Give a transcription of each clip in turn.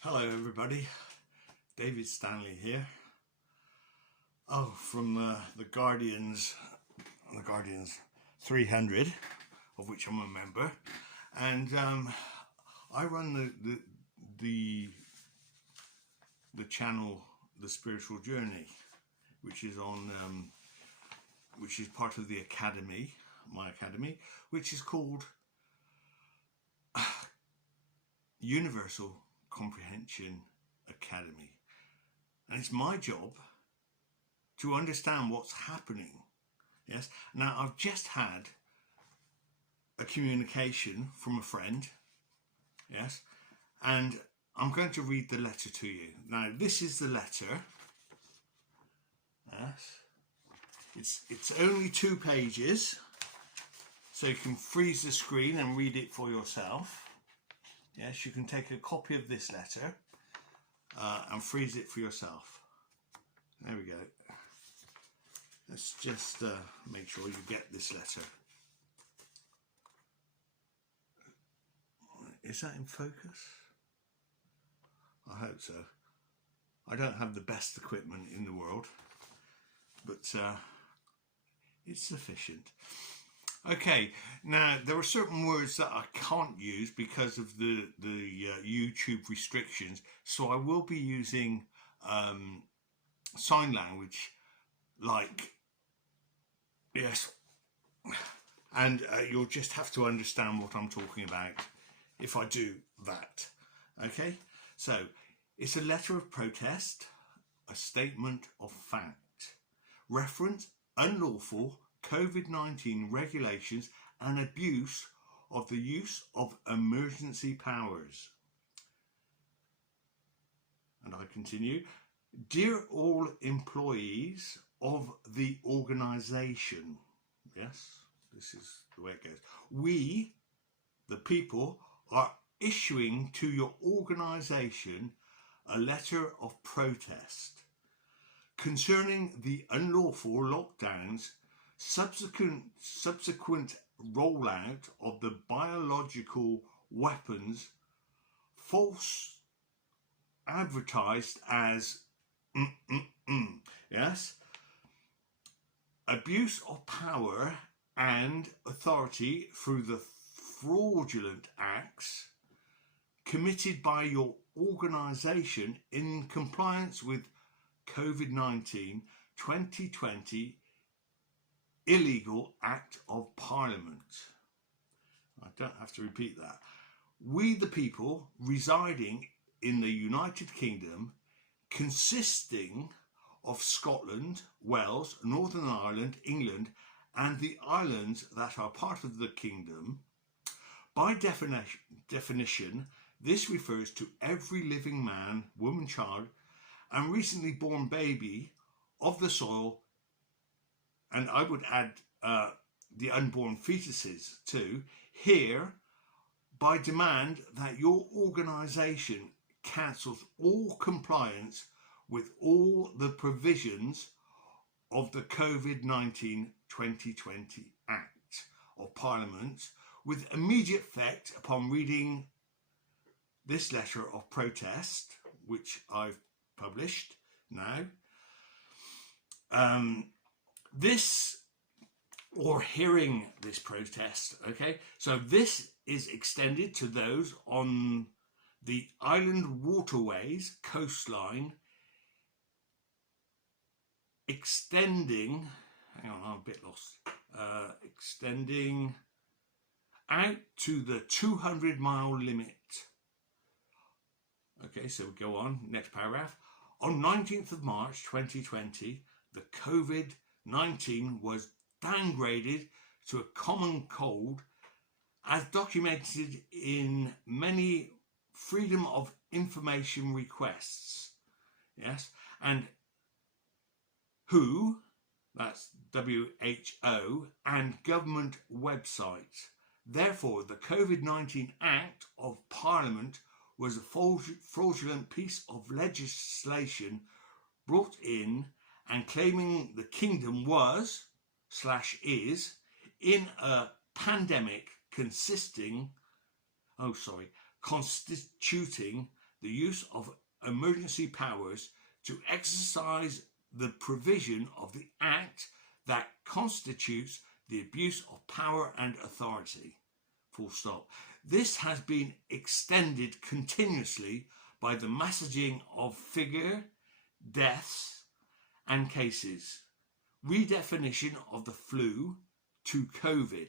Hello everybody, David Stanley here. From the Guardians 300, of which I'm a member, and I run the channel The Spiritual Journey, which is on which is part of the academy, my academy, which is called Universal Comprehension Academy, and it's my job to understand what's happening. Yes, now I've just had a communication from a friend, yes, and I'm going to read the letter to you. Now this is the letter. Yes, it's only 2 pages, so you can freeze the screen and read it for yourself. Yes, you can take a copy of this letter and freeze it for yourself. There we go. Let's just make sure you get this letter. Is that in focus? I hope so. I don't have the best equipment in the world, but it's sufficient. Okay, now there are certain words that I can't use because of the YouTube restrictions, so I will be using sign language, like, yes, and you'll just have to understand what I'm talking about if I do that. Okay, so it's a letter of protest, a statement of fact, reference unlawful COVID-19 regulations and abuse of the use of emergency powers. And I continue. Dear all employees of the organisation, yes, this is the way it goes. We, the people, are issuing to your organisation a letter of protest concerning the unlawful lockdowns, subsequent rollout of the biological weapons, false advertised as yes, abuse of power and authority through the fraudulent acts committed by your organisation in compliance with COVID-19 2020 illegal act of Parliament. I don't have to repeat that. We the people residing in the United Kingdom, consisting of Scotland, Wales, Northern Ireland, England and the islands that are part of the kingdom, by definition this refers to every living man, woman, child and recently born baby of the soil, and I would add the unborn fetuses too, here by demand that your organisation cancels all compliance with all the provisions of the COVID-19 2020 Act of Parliament with immediate effect upon reading this letter of protest, which I've published now. This, or hearing this protest, okay, so this is extended to those on the island waterways, coastline, extending, hang on, I'm a bit lost, extending out to the 200-mile limit. Okay, so we go on, next paragraph. On 19th of March 2020, the COVID-19 was downgraded to a common cold as documented in many freedom of information requests. Yes, and WHO, that's WHO, and government websites. Therefore, the COVID-19 Act of Parliament was a fraudulent piece of legislation brought in and claiming the kingdom was / is in a pandemic constituting the use of emergency powers to exercise the provision of the act that constitutes the abuse of power and authority. Full stop. This has been extended continuously by the messaging of figure, deaths and cases, redefinition of the flu to COVID,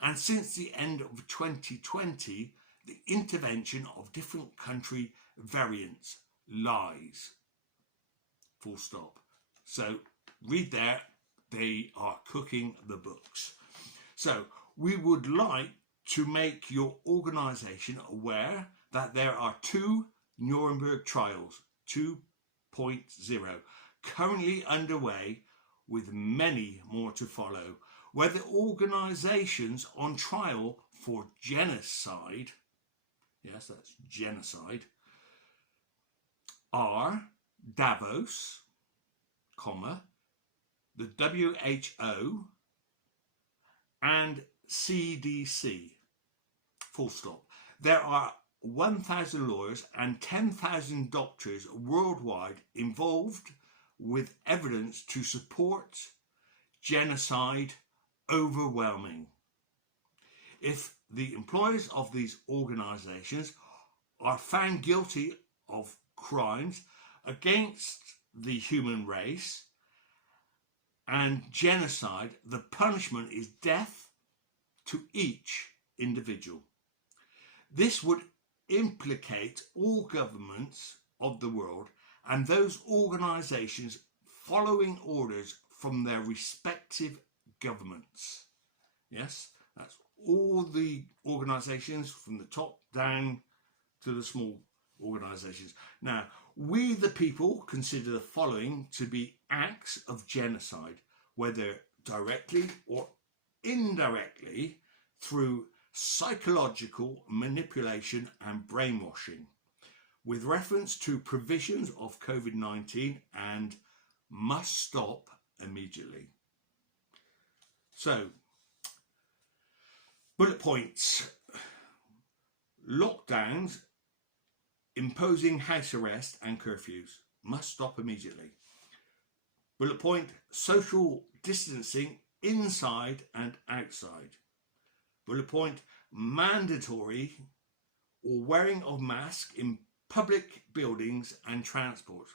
and since the end of 2020, the intervention of different country variants, lies. Full stop. So read there, they are cooking the books. So we would like to make your organisation aware that there are 2 Nuremberg trials 2.0 currently underway, with many more to follow, where the organisations on trial for genocide, yes, that's genocide, are Davos, the WHO and CDC, full stop. There are 1,000 lawyers and 10,000 doctors worldwide involved with evidence to support genocide overwhelming. If the employers of these organisations are found guilty of crimes against the human race and genocide, the punishment is death to each individual. This would implicate all governments of the world and those organisations following orders from their respective governments. Yes, that's all the organisations from the top down to the small organisations. Now, we the people consider the following to be acts of genocide, whether directly or indirectly through psychological manipulation and brainwashing, with reference to provisions of COVID-19 and must stop immediately. So, bullet points. Lockdowns, imposing house arrest and curfews must stop immediately. Bullet point, social distancing inside and outside. Bullet point, mandatory or wearing of masks in public buildings and transport.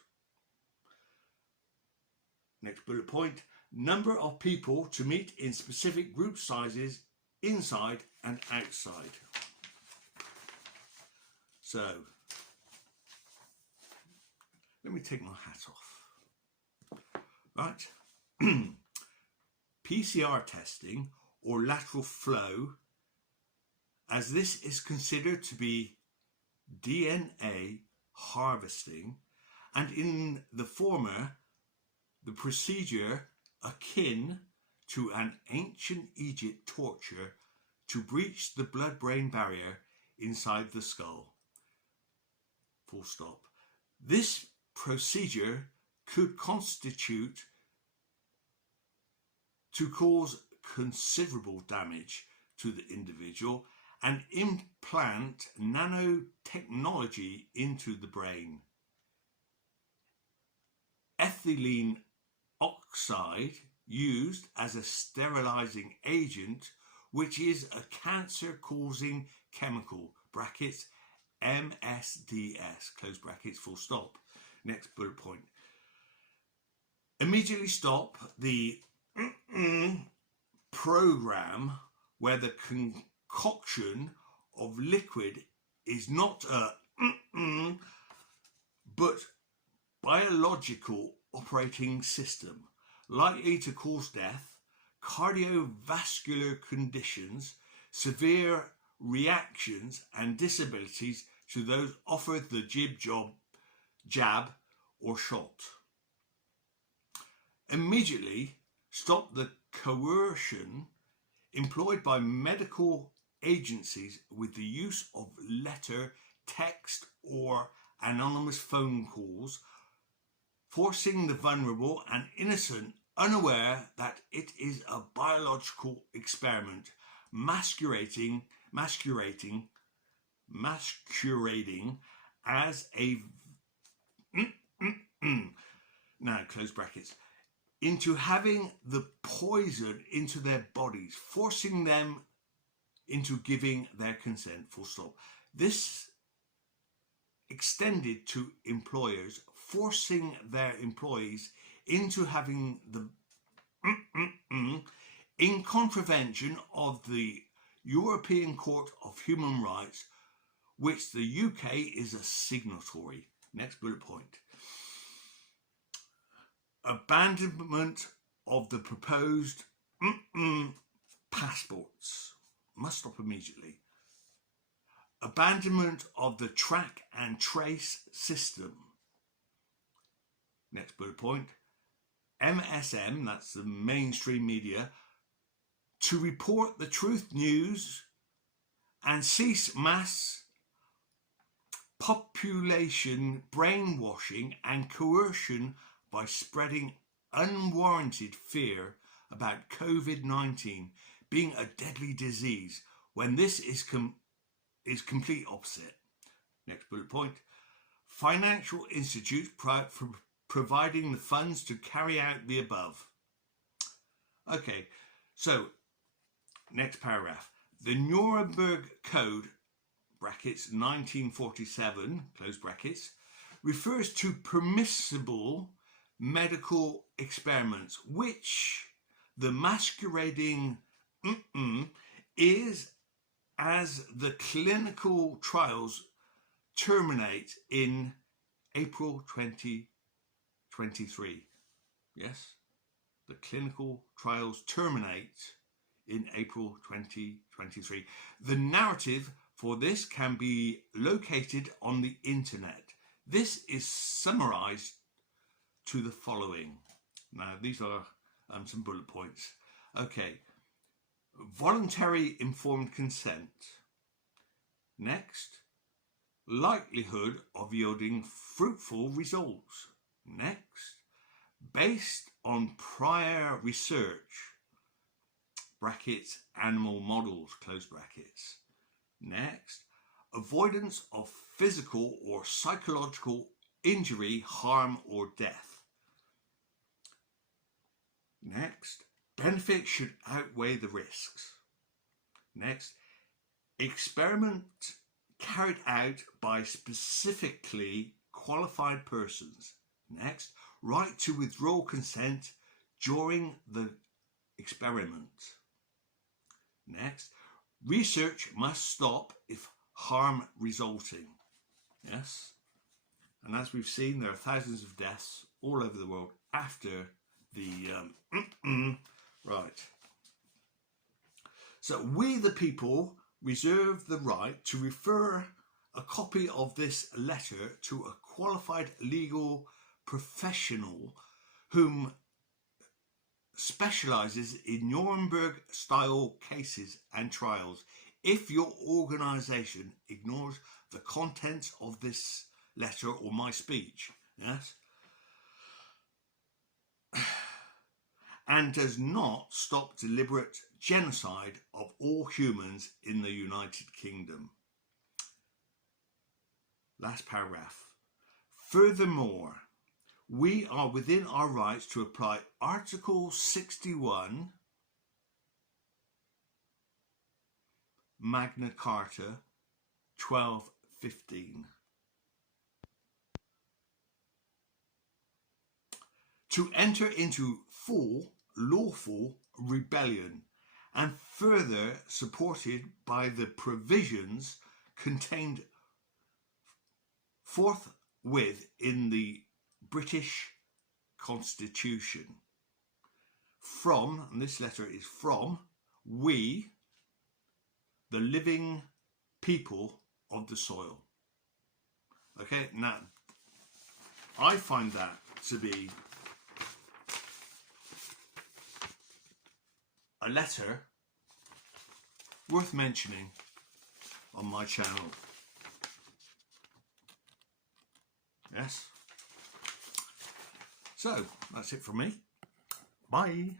Next bullet point, number of people to meet in specific group sizes inside and outside. So, let me take my hat off. Right. PCR testing or lateral flow, as this is considered to be DNA harvesting, and in the former, the procedure akin to an ancient Egypt torture to breach the blood-brain barrier inside the skull. Full stop. This procedure could constitute to cause considerable damage to the individual and implant nanotechnology into the brain. Ethylene oxide used as a sterilizing agent, which is a cancer-causing chemical, brackets MSDS, close brackets, full stop. Next bullet point. Immediately stop the program where the concoction of liquid is not a but biological operating system likely to cause death, cardiovascular conditions, severe reactions and disabilities to those offered the jab or shot. Immediately stop the coercion employed by medical agencies with the use of letter, text or anonymous phone calls, forcing the vulnerable and innocent unaware that it is a biological experiment, masquerading as a now close brackets, into having the poison into their bodies, forcing them into giving their consent, full stop. This extended to employers forcing their employees into having the in contravention of the European Court of Human Rights, which the UK is a signatory. Next bullet point. Abandonment of the proposed passports. Must stop immediately. Abandonment of the track and trace system. Next bullet point. MSM, that's the mainstream media, to report the truth news and cease mass population brainwashing and coercion by spreading unwarranted fear about COVID-19 being a deadly disease, when this is complete opposite. Next bullet point. Financial institutes providing the funds to carry out the above. Okay, so next paragraph. The Nuremberg Code, brackets 1947, close brackets, refers to permissible medical experiments, which the masquerading is as the clinical trials terminate in April 2023. Yes, the clinical trials terminate in April 2023. The narrative for this can be located on the internet. This is summarized to the following. Now, these are some bullet points. Okay. Voluntary informed consent. Next. Likelihood of yielding fruitful results. Next. Based on prior research. Brackets, animal models, close brackets. Next. Avoidance of physical or psychological injury, harm, or death. Next. Benefits should outweigh the risks. Next. Experiment carried out by specifically qualified persons. Next. Right to withdraw consent during the experiment. Next. Research must stop if harm resulting. Yes. And as we've seen, there are thousands of deaths all over the world after the right. So we the people reserve the right to refer a copy of this letter to a qualified legal professional whom specializes in Nuremberg style cases and trials if your organization ignores the contents of this letter or my speech. Yes. And does not stop deliberate genocide of all humans in the United Kingdom. Last paragraph. Furthermore, we are within our rights to apply Article 61 Magna Carta 1215 to enter into full lawful rebellion, and further supported by the provisions contained forthwith in the British Constitution. From, and this letter is from, we, the living people of the soil. Okay, now, I find that to be a letter worth mentioning on my channel. Yes. So, that's it from me. Bye.